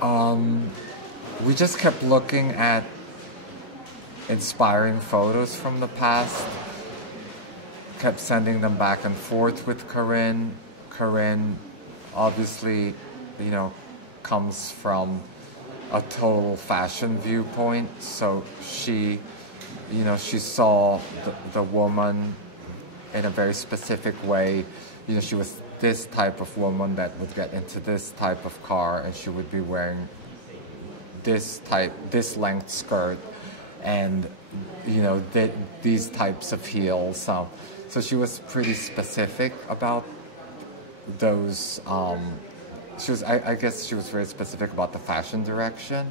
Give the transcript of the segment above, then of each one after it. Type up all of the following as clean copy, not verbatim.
Um, we just kept looking at inspiring photos from the past, kept sending them back and forth with Corinne. Corinne obviously, you know, comes from a total fashion viewpoint, so she, she saw the woman in a very specific way. She was this type of woman that would get into this type of car, and she would be wearing this length skirt, and these types of heels. So she was pretty specific about those. I guess she was very specific about the fashion direction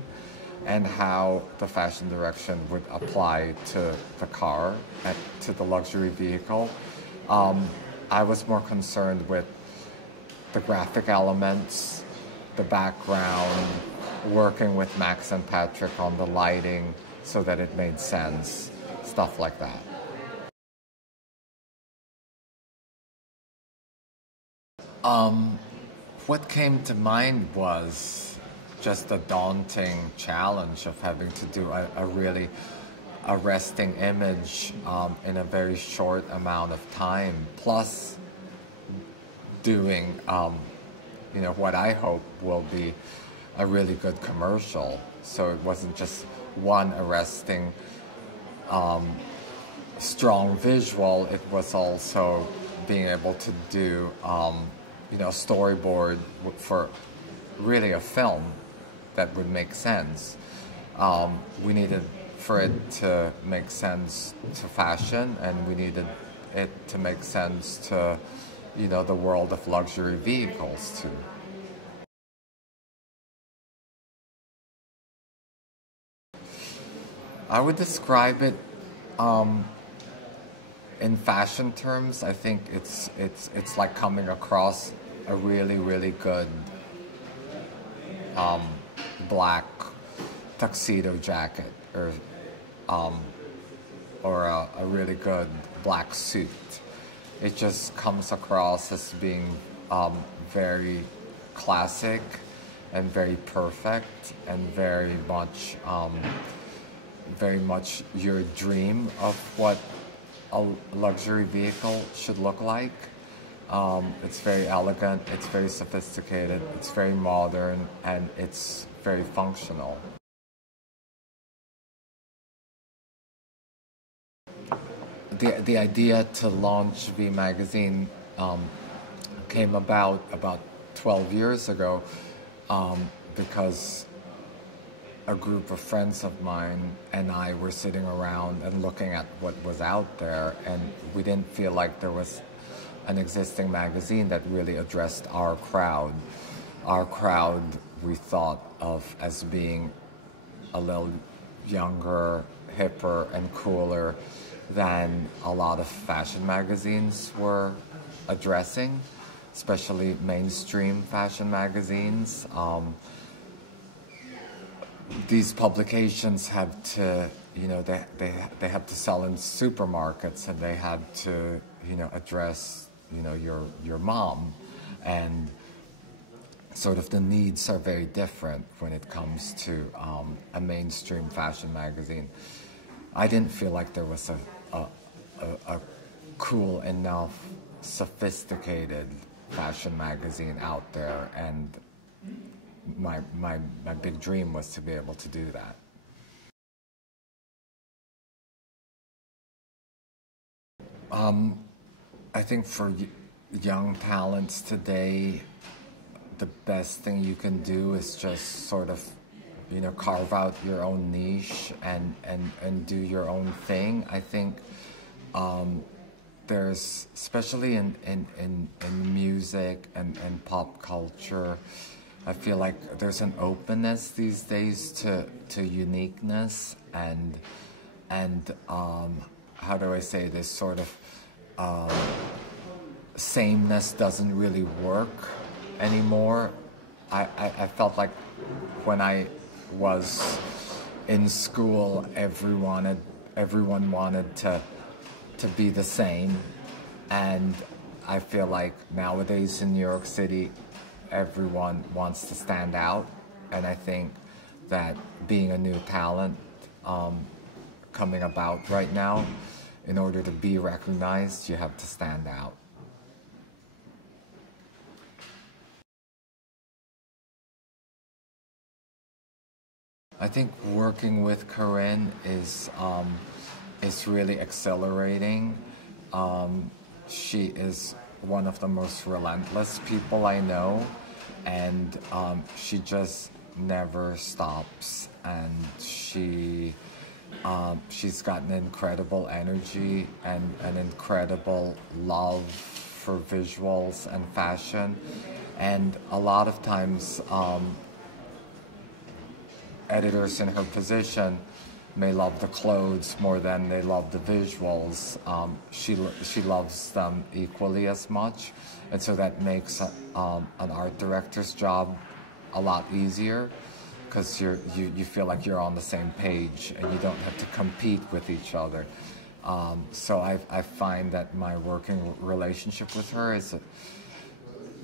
and how the fashion direction would apply to the car, to the luxury vehicle. I was more concerned with the graphic elements, the background, working with Max and Patrick on the lighting so that it made sense, stuff like that. What came to mind was just the daunting challenge of having to do a really arresting image in a very short amount of time, plus doing what I hope will be a really good commercial. So it wasn't just one arresting strong visual, it was also being able to do a storyboard for really a film that would make sense. We needed for it to make sense to fashion, and we needed it to make sense to the world of luxury vehicles too. I would describe it in fashion terms. I think it's like coming across a really good black tuxedo jacket, or a really good black suit. It just comes across as being very classic and very perfect and very much your dream of what a luxury vehicle should look like. It's very elegant, it's very sophisticated, it's very modern, and it's very functional. The idea to launch V Magazine came about 12 years ago because a group of friends of mine and I were sitting around and looking at what was out there, and we didn't feel like there was an existing magazine that really addressed our crowd. Our crowd we thought of as being a little younger, hipper, and cooler than a lot of fashion magazines were addressing, especially mainstream fashion magazines. These publications have to, they have to sell in supermarkets, and they have to, address, your mom, and sort of the needs are very different when it comes to a mainstream fashion magazine. I didn't feel like there was a cool enough, sophisticated fashion magazine out there, and my big dream was to be able to do that. I think for young talents today, the best thing you can do is just sort of, carve out your own niche and do your own thing. I think there's, especially in music and pop culture, I feel like there's an openness these days to uniqueness and how do I say this, sort of sameness doesn't really work anymore. I felt like when I was in school, everyone wanted to be the same, and I feel like nowadays in New York City, everyone wants to stand out And I think that being a new talent coming about right now, in order to be recognized, you have to stand out. I think working with Karen is really exhilarating. She is one of the most relentless people I know, and she just never stops. And she's got an incredible energy and an incredible love for visuals and fashion. And a lot of times, editors in her position may love the clothes more than they love the visuals. She loves them equally as much, and so that makes an art director's job a lot easier, because you feel like you're on the same page and you don't have to compete with each other. So I find that my working relationship with her is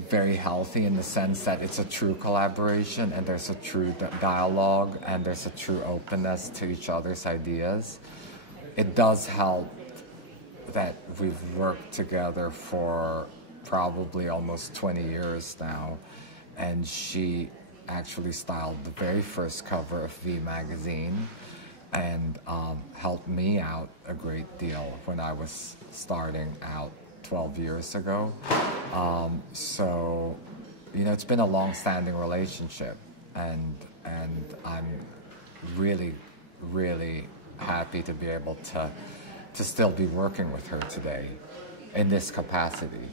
very healthy, in the sense that it's a true collaboration and there's a true dialogue and there's a true openness to each other's ideas. It does help that we've worked together for probably almost 20 years now, and she actually styled the very first cover of V magazine and helped me out a great deal when I was starting out 12 years ago. So, you know, it's been a long-standing relationship, and I'm really, really happy to be able to still be working with her today in this capacity.